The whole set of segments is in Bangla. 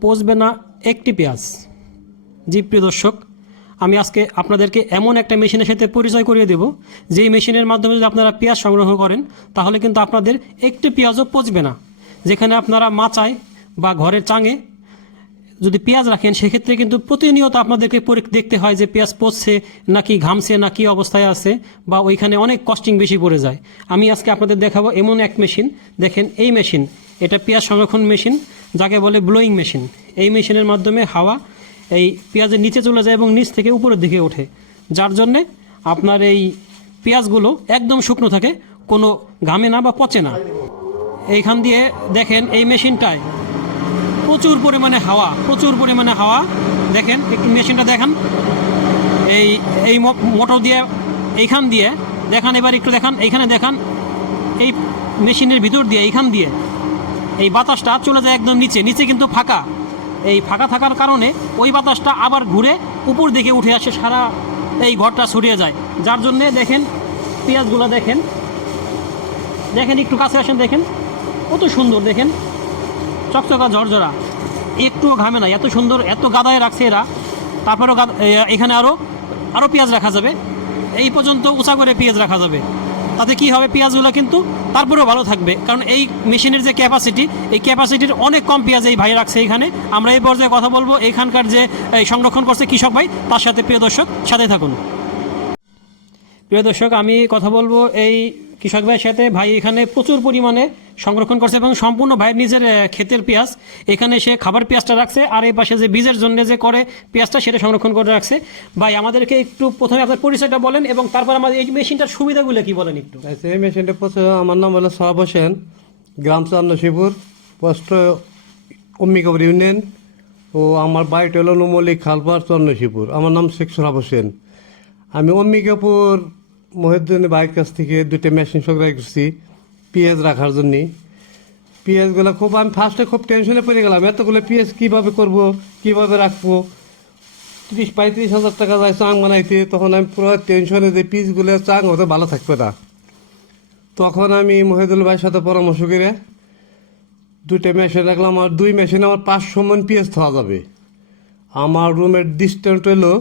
পচবে না একটি পেঁয়াজ। জি, প্রিয় দর্শক, আমি আজকে আপনাদেরকে এমন একটা মেশিনের সাথে পরিচয় করিয়ে দেব, যেই মেশিনের মাধ্যমে যদি আপনারা পেঁয়াজ সংগ্রহ করেন, তাহলে কিন্তু আপনাদের একটি পেঁয়াজও পচবে না। যেখানে আপনারা মাচায় বা ঘরের চাঙে যদি পেঁয়াজ রাখেন, সেক্ষেত্রে কিন্তু প্রতিনিয়ত আপনাদেরকে দেখতে হয় যে পেঁয়াজ পচছে নাকি ঘামছে, না কি অবস্থায় আছে, বা ওইখানে অনেক কস্টিং বেশি পড়ে যায়। আমি আজকে আপনাদের দেখাবো এমন এক মেশিন। দেখেন, এই মেশিন, এটা পেঁয়াজ সংরক্ষণ মেশিন, যাকে বলে ব্লোয়িং মেশিন। এই মেশিনের মাধ্যমে হাওয়া এই পেঁয়াজের নিচে চলে যায় এবং নিচ থেকে উপরের দিকে ওঠে। যার জন্যে আপনার এই পেঁয়াজগুলো একদম শুকনো থাকে, কোনো ঘামে না বা পচে না। এইখান দিয়ে দেখেন এই মেশিনটায় প্রচুর পরিমাণে হাওয়া, প্রচুর পরিমাণে হাওয়া। দেখেন, একটু মেশিনটা দেখান। এই এই মোটর দিয়ে, এইখান দিয়ে, দেখান এবার একটু দেখান, এইখানে দেখান। এই মেশিনের ভিতর দিয়ে, এইখান দিয়ে। এই বাতাসটা চলে যায় একদম নিচে নিচে কিন্তু ফাঁকা। এই ফাঁকা থাকার কারণে ওই বাতাসটা আবার ঘুরে উপর দিকে উঠে আসে, সারা এই ঘরটা ছড়িয়ে যায়। যার জন্যে দেখেন, পেঁয়াজগুলো দেখেন। দেখেন, একটু কাছে আসেন, দেখেন। কত সুন্দর, দেখেন। চকচকা ঝরঝরা। একটুও ঘামে না এত সুন্দর, এত গাদায় রাখছে এরা। তারপরেও এখানে আরও আরও পেঁয়াজ রাখা যাবে। এই পর্যন্ত উঁচা করে পেঁয়াজ রাখা যাবে। তাতে কি হবে? পেঁয়াজগুলো কিন্তু তারপরেও ভালো থাকবে। কারণ এই মেশিনের যে ক্যাপাসিটি এই ক্যাপাসিটির অনেক কম পেঁয়াজ এই ভাই রাখছে এখানে। আমরা এই পর্যায়ে কথা বলব। এইখানকার যে সংরক্ষণ করছে কৃষক ভাই, তার সাথে প্রিয় দর্শক সাথে থাকুন। প্রিয় দর্শক, আমি কথা বলব এই কৃষক ভাইয়ের সাথে। ভাই এখানে প্রচুর পরিমাণে সংরক্ষণ করছে এবং সম্পূর্ণ ভাইয়ের নিজের ক্ষেতের পেঁয়াজ। এখানে সে খাবার পেঁয়াজটা রাখছে আর এই পাশে যে বীজের জন্য যে করে পেঁয়াজটা সেটা সংরক্ষণ করে রাখছে। ভাই, আমাদেরকে একটু প্রথমে আপনার পরিচয়টা বলেন এবং তারপর আমাদের এই মেশিনটার সুবিধাগুলো কি বলেন একটু? এই মেশিনটা আমার নাম হলো সরাব হোসেন, গ্রাম চান্নশিপুর পোস্ট অম্বিকাপুর ইউনিয়ন ও আমার বাড়িটা হলো নুমলি খালপার চন্দ্রশিপুর আমার নাম শেখ সরাব হোসেন। আমি অম্বিকাপুর মহিউদ্দিন ভাইয়ের কাছ থেকে দুটো মেশিন সংগ্রহ করছি। পেঁয়াজ রাখার জন্য। পেঁয়াজগুলো খুব, আমি ফার্স্টে খুব টেনশনে পড়ে গেলাম, এতগুলো পেঁয়াজ কীভাবে করব, কীভাবে রাখব? ত্রিশ, পঁয়ত্রিশ হাজার টাকা যায় চাং বানাইতে, তখন আমি পুরো টেনশনে যে পিসগুলো চাং হতে ভালো থাকবে না। তখন আমি মহিদুল ভাইয়ের সাথে পরামর্শ করে দুটো মেশিন রাখলাম, আর দুই মেশিনে আমার পাঁচশো মন পিএস খাওয়া যাবে। আমার রুমের ডিস্টেন্স হলো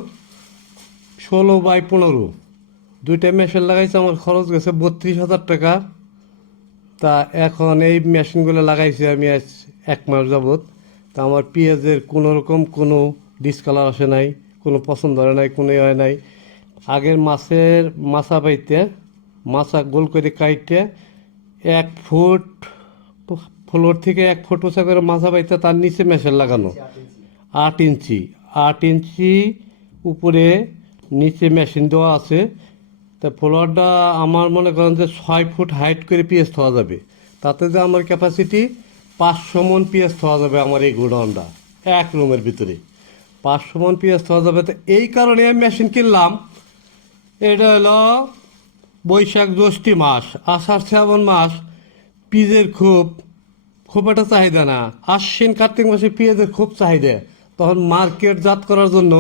ষোলো বাই পনেরো। দুইটা মেশিন লাগাইছে, আমার খরচ গেছে বত্রিশ হাজার টাকা। তা এখন এই মেশিনগুলো লাগাইছি আমি আজ এক মাস যাবৎ। তা আমার পেঁয়াজের কোনো রকম কোনো ডিসকালার আসে নাই কোনো পছন্দ হয় নাই কোনো হয় নাই। আগের মাছের মাছা পাইতে মাছা গোল করে কাইটে এক ফুট ফ্লোর থেকে এক ফুট উঁচা করে মাছা পাইতে তার নিচে মেশিন লাগানো। আট ইঞ্চি। আট ইঞ্চি উপরে নিচে মেশিন দেওয়া আছে। তা ফ্লোরটা আমার মনে করেন যে ছয় ফুট হাইট করে পিএস থাওয়া যাবে। তাতে যে আমার ক্যাপাসিটি পাঁচশো মন পিএস থাওয়া যাবে আমার এই গোডাউনটা, এক রুমের ভিতরে। পাঁচশো মন পিএস থাওয়া যাবে। তো এই কারণে আমি মেশিন কিনলাম। এটা হলো বৈশাখ জ্যৈষ্ঠী মাস, আষাঢ় শ্রাবণ মাস। পিজের খুব খুব একটা চাহিদা না। আশ্বিন কার্তিক মাসে পেঁয়াজের খুব চাহিদা। তখন মার্কেট জাত করার জন্য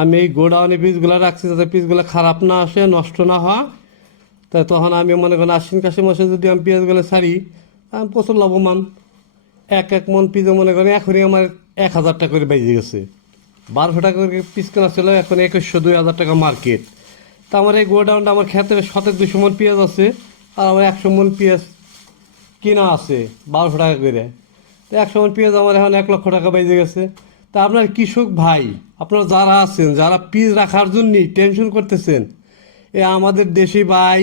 আমি এই গোডাউনে বীজগুলো রাখছি যাতে বীজগুলো খারাপ না আসে, নষ্ট না হয়। তাই তখন আমি মনে করেন আশ্বিন কাশি মাসে যদি আমি পেঁয়াজগুলো ছাড়ি আমি প্রচুর লাভবান। এক এক মন পিজে মনে করেন এখনই আমার এক হাজার টাকা করে বেজে গেছে। বারোশো টাকা করে পিস কেনা ছিল, এখন একুশশো, দুই হাজার টাকা মার্কেট তা আমার এই গোডাউনটা আমার খেতে সতের দুশো মন পেঁয়াজ আছে, আর আমার একশো মন পেঁয়াজ কিনা আছে, বারোশো টাকা করে। তো একশো মন পেঁয়াজ আমার এখন এক লক্ষ টাকা বেজে গেছে। তা আপনার কৃষক ভাই আপনারা যারা আছেন, যারা পিস রাখার জন্যই টেনশন করতেছেন, এ আমাদের দেশি ভাই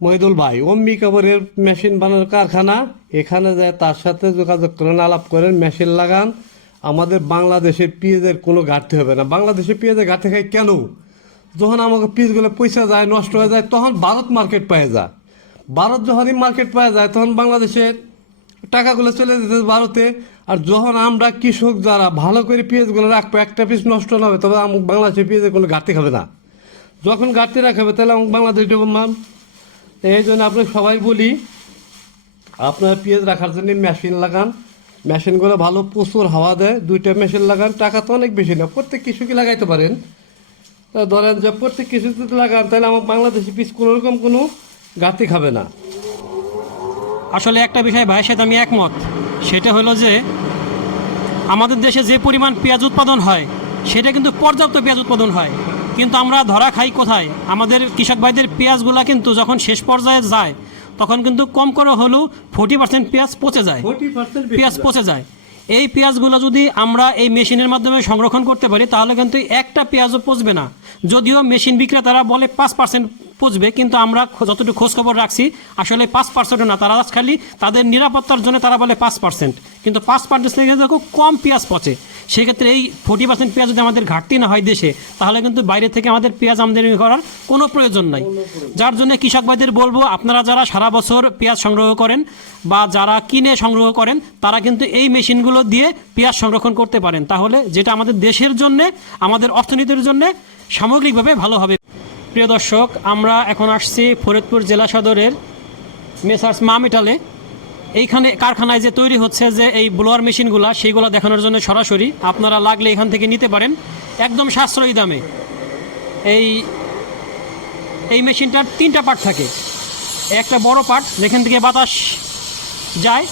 মহিদুল ভাই অম্বি কাপড়ের মেশিন বানানোর কারখানা, এখানে যায় তার সাথে যোগাযোগ করেন, আলাপ করেন মেশিন লাগান। আমাদের বাংলাদেশের পেঁয়াজের কোনো ঘাটতি হবে না। বাংলাদেশের পেঁয়াজের ঘাটতি খাই কেন? যখন আমাকে পিসগুলো পয়সা যায়, নষ্ট হয়ে যায়, তখন ভারত মার্কেট পাওয়া যায়। ভারত যখনই মার্কেট পাওয়া যায়, তখন বাংলাদেশের টাকাগুলো চলে যেতে ভারতে আর যখন আমরা কৃষক যারা, ভালো করে পেঁয়াজগুলো রাখব, একটা পিস নষ্ট না হবে, তবে আমাকে বাংলাদেশের পেঁয়াজের কোনো ঘাটতি খাবে না। যখন ঘাটতি রাখাবে তাহলে আমাকে বাংলাদেশ ডেভেলপমেন্ট এই জন্য আপনাকে সবাই বলি, আপনার পেঁয়াজ রাখার জন্য মেশিন লাগান। মেশিনগুলো ভালো প্রচুর হাওয়া দেয়, দুইটা মেশিন লাগান, টাকা তো অনেক বেশি না, প্রত্যেক কৃষকই লাগাইতে পারেন। তা ধরেন যে প্রত্যেক যদি লাগান, তাহলে আমার বাংলাদেশি পিস কোনো রকম কোনো ঘাটতি খাবে না। আসলে একটা বিষয় ভাইয়ের সাথে আমি একমত। সেটা হলো যে আমাদের দেশে যে পরিমাণ পেঁয়াজ উৎপাদন হয় সেটা কিন্তু পর্যাপ্ত পেঁয়াজ উৎপাদন হয়। কিন্তু আমরা ধরা খাই কোথায়? আমাদের কৃষক ভাইদের পেঁয়াজগুলা কিন্তু যখন শেষ পর্যায়ে যায় তখন কিন্তু কম করে হলেও ফোর্টি পার্সেন্ট পেঁয়াজ পচে যায়। পেঁয়াজ পচে যায়। এই পেঁয়াজগুলো যদি আমরা এই মেশিনের মাধ্যমে সংরক্ষণ করতে পারি তাহলে কিন্তু একটা পেঁয়াজও পচবে না। যদিও মেশিন বিক্রেতারা বলে পাঁচ পার্সেন্ট পচবে কিন্তু আমরা যতটুকু খোঁজ খবর রাখছি আসলে পাঁচ পার্সেন্টও না তারা খালি তাদের নিরাপত্তার জন্য তারা বলে পাঁচ পার্সেন্ট কিন্তু পাঁচ পার্সেন্ট থেকে খুব কম পেঁয়াজ পচে। সেক্ষেত্রে এই ফোর্টি পার্সেন্ট পেঁয়াজ যদি আমাদের ঘাটতি না হয় দেশে তাহলে কিন্তু বাইরে থেকে আমাদের পেঁয়াজ আমদানি করার কোনো প্রয়োজন নাই। যার জন্য কৃষক ভাইদের বলব আপনারা যারা সারা বছর পেঁয়াজ সংগ্রহ করেন বা যারা কিনে সংগ্রহ করেন তারা কিন্তু এই মেশিনগুলো দিয়ে পেঁয়াজ সংরক্ষণ করতে পারেন। তাহলে যেটা আমাদের দেশের জন্য আমাদের অর্থনীতির জন্য সামগ্রিকভাবে ভালো হবে। প্রিয় দর্শক, আমরা এখন আসছি ফরিদপুর জেলা সদরের মেসার্স মা মেটালে এইখানে কারখানায় যে তৈরি হচ্ছে যে এই ব্লোয়ার মেশিনগুলা, সেইগুলো দেখানোর জন্য সরাসরি আপনারা লাগলে এখান থেকে নিতে পারেন। একদম সাশ্রয়ী দামে। এই এই মেশিনটার তিনটা পার্ট থাকে। একটা বড় পার্ট যেখান থেকে বাতাস যায়।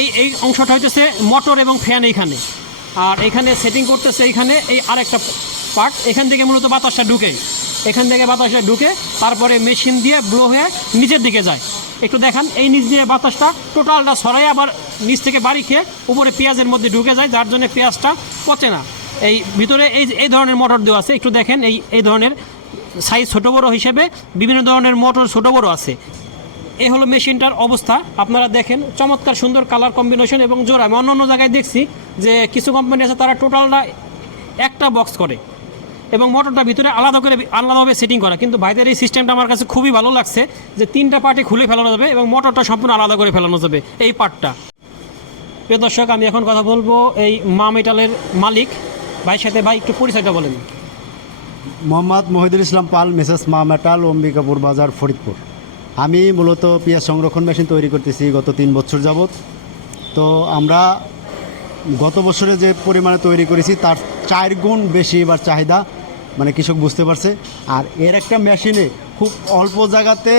এই এই অংশটা হইতেছে মোটর এবং ফ্যান এইখানে। আর এখানে সেটিং করতেছে এইখানে এই আরেকটা পার্ট এখান থেকে মূলত বাতাসটা ঢুকে। এখান থেকে বাতাসটা ঢুকে তারপরে মেশিন দিয়ে ব্লো হয়ে নিচের দিকে যায়। একটু দেখান, এই নিচ দিয়ে বাতাসটা টোটালটা সরাই আবার নিচ থেকে বাড়ি খেয়ে উপরে পেঁয়াজের মধ্যে ঢুকে যায়, যার জন্য পেঁয়াজটা পচে না। এই ভিতরে এই এই ধরনের মোটর দেওয়া আছে, একটু দেখেন এই এই ধরনের সাইজ ছোটো বড়ো হিসেবে বিভিন্ন ধরনের মোটর ছোটো বড়ো আছে। এই হলো মেশিনটার অবস্থা, আপনারা দেখেন চমৎকার সুন্দর কালার কম্বিনেশন এবং জোড়া। আমি অন্য অন্য জায়গায় দেখছি যে কিছু কোম্পানি আছে তারা টোটালটা একটা বক্স করে। এবং মোটরটা ভিতরে আলাদা করে আলাদাভাবে সেটিং করা। কিন্তু ভাইদের এই সিস্টেমটা আমার কাছে খুবই ভালো লাগছে যে তিনটা পার্টে খুলে ফেলানো যাবে এবং মোটরটা সম্পূর্ণ আলাদা করে ফেলানো যাবে এই পার্টটা প্রিয় দর্শক, আমি এখন কথা বলব এই মা মেটালের মালিক। ভাইয়ের সাথে ভাই, একটু পরিচয়টা বলেন। Mohammad Mohidul Islam Pal, Mrs Maa metal, Ambikapur Bazar, Faridpur. আমি মূলত পেঁয়াজ সংরক্ষণ মেশিন তৈরি করতেছি গত তিন বছর যাবৎ। তো আমরা গত বছরে যে পরিমাণে তৈরি করেছি, তার চার গুণ বেশি এবার চাহিদা। মানে কৃষক বুঝতে পারছে। আর এর একটা মেশিনে খুব অল্প জায়গাতে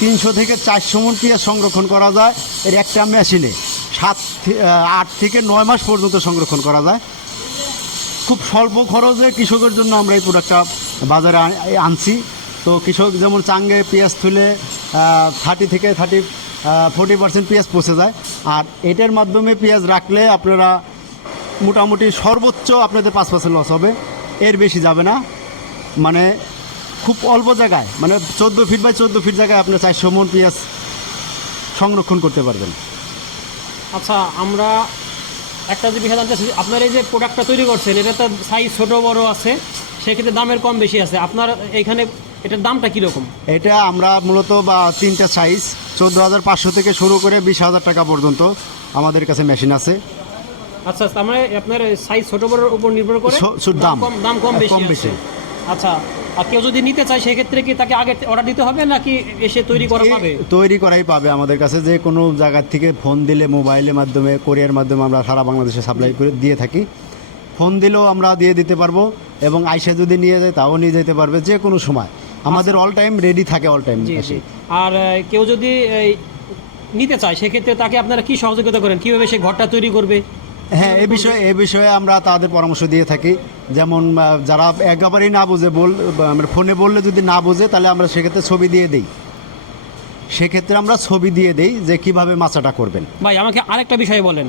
তিনশো থেকে চারশো মন পেঁয়াজ সংরক্ষণ করা যায়। এর একটা মেশিনে সাত আট থেকে নয় মাস পর্যন্ত সংরক্ষণ করা যায়। খুব স্বল্প খরচে কৃষকের জন্য আমরা এই প্রোডাক্টটা বাজারে আনছি। তো কৃষক যেমন চাঙ্গে পেঁয়াজ তুলে থার্টি থেকে থার্টি ফোর্টি পার্সেন্ট পেঁয়াজ পচে যায়। আর এটার মাধ্যমে পেঁয়াজ রাখলে আপনারা মোটামুটি সর্বোচ্চ আপনাদের পাঁচ পার্সেন্ট লস হবে। এর বেশি যাবে না। মানে খুব অল্প জায়গায় মানে চোদ্দ ফিট বাই চোদ্দ ফিট জায়গায় আপনার চারশো মন পেঁয়াজ সংরক্ষণ করতে পারবেন। আচ্ছা আমরা একটা যে বিষয় জানতে আপনার এই যে প্রোডাক্টটা তৈরি করছেন এটা তো সাইজ ছোট বড় আছে সেক্ষেত্রে দামের কম বেশি আছে। আপনার এখানে এটার দামটা কীরকম? এটা আমরা মূলত বা তিনটা সাইজ চোদ্দ হাজার পাঁচশো থেকে শুরু করে বিশ হাজার টাকা পর্যন্ত আমাদের কাছে মেশিন আছে। আচ্ছা তার মানে আপনার সাইজ ছোট বড়োর উপর নির্ভর করে দাম। কম দাম কম বেশি কম বেশি। আচ্ছা আর কেউ যদি নিতে চায় সেক্ষেত্রে কি তাকে আগে অর্ডার দিতে হবে নাকি এসে তৈরি করা পাবে? তৈরি করাই পাবে আমাদের কাছে। যে কোনো জায়গার থেকে ফোন দিলে মোবাইলের মাধ্যমে কোরিয়ার মাধ্যমে আমরা সারা বাংলাদেশে সাপ্লাই করে দিয়ে থাকি। ফোন দিলেও আমরা দিয়ে দিতে পারব এবং আইসা যদি নিয়ে যায় তাও নিয়ে যেতে পারবে যে কোনো সময়। আমাদের অল টাইম রেডি থাকে অল টাইম আর কেউ যদি নিতে চায় সেক্ষেত্রে তাকে আপনারা কি সহযোগিতা করেন? কীভাবে সে ঘরটা তৈরি করবে? হ্যাঁ এ বিষয়ে এ বিষয়ে আমরা তাদের পরামর্শ দিয়ে থাকি। যেমন যারা একেবারেই না বুঝে বল আমরা ফোনে বললে যদি না বোঝে তাহলে আমরা সেক্ষেত্রে ছবি দিয়ে দিই। সেক্ষেত্রে আমরা ছবি দিয়ে দিই যে কীভাবে মাছাটা করবেন। ভাই আমাকে আরেকটা বিষয় বলেন।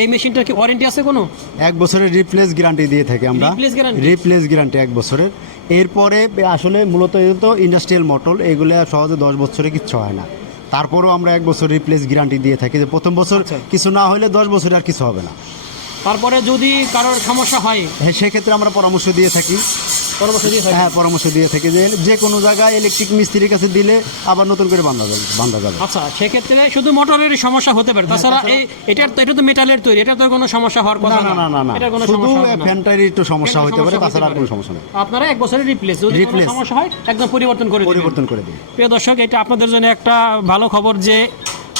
এই মেশিনটার কি ওয়ারেন্টি আছে কোনো? এক বছরের রিপ্লেস গ্যারান্টি দিয়ে থাকি আমরা। Replace guarantee? এক বছরের। এরপরে আসলে মূলত তো ইন্ডাস্ট্রিয়াল মটল এগুলো সহজে দশ বছরে কিচ্ছু হয় না। তারপরেও আমরা এক বছর রিপ্লেস গ্যারান্টি দিয়ে থাকি যে প্রথম বছর আচ্ছা। কিছু না হলে দশ বছরে আর কিছু হবে না তারপরে যদি কারোর সমস্যা হয় হ্যাঁ সেক্ষেত্রে আমরা পরামর্শ দিয়ে থাকি। হ্যাঁ পরামর্শ দিয়ে থাকি যে যে কোনো জায়গায় ইলেকট্রিক মিস্ত্রির কাছে দিলে আবার নতুন করে বান্ধা যাবে বান্ধা যাবে। আচ্ছা সেক্ষেত্রে শুধু মোটরের সমস্যা হতে পারে। তাছাড়া এই এটার তো এটা তো মেটালের তৈরি এটা তো কোনো সমস্যা হওয়ার কথা না না না। না এটার কোনো শুধু একটু সমস্যা হতে পারে তাছাড়া আর কোনো সমস্যা নেই। আপনারা এক বছরের রিপ্লেস যদি কোনো সমস্যা হয় একদম পরিবর্তন করে। পরিবর্তন করে দিই প্রিয় দর্শক এটা আপনাদের জন্য একটা ভালো খবর যে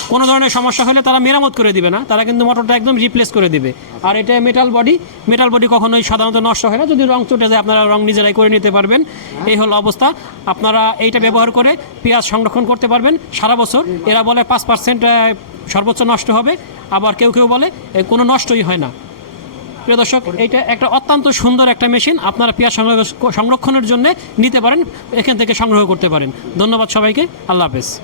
কোনো ধরনের সমস্যা হলে তারা মেরামত করে দিবে না। তারা কিন্তু মোটরটা একদম রিপ্লেস করে দিবে। আর এটা মেটাল বডি মেটাল বডি কখনোই সাধারণত নষ্ট হয় না। যদি রং চটে যায়, আপনারা রং নিজেরাই করে নিতে পারবেন। এই হলো অবস্থা। আপনারা এইটা ব্যবহার করে পেঁয়াজ সংরক্ষণ করতে পারবেন। সারা বছর এরা বলে পাঁচ পার্সেন্ট সর্বোচ্চ নষ্ট হবে। আবার কেউ কেউ বলে কোনো নষ্টই হয় না। প্রিয় দর্শক, এইটা একটা অত্যন্ত সুন্দর একটা মেশিন আপনারা পেঁয়াজ সংরক্ষ- সংরক্ষণের জন্য নিতে পারেন। এখান থেকে সংগ্রহ করতে পারেন। ধন্যবাদ সবাইকে। আল্লাহ হাফেজ।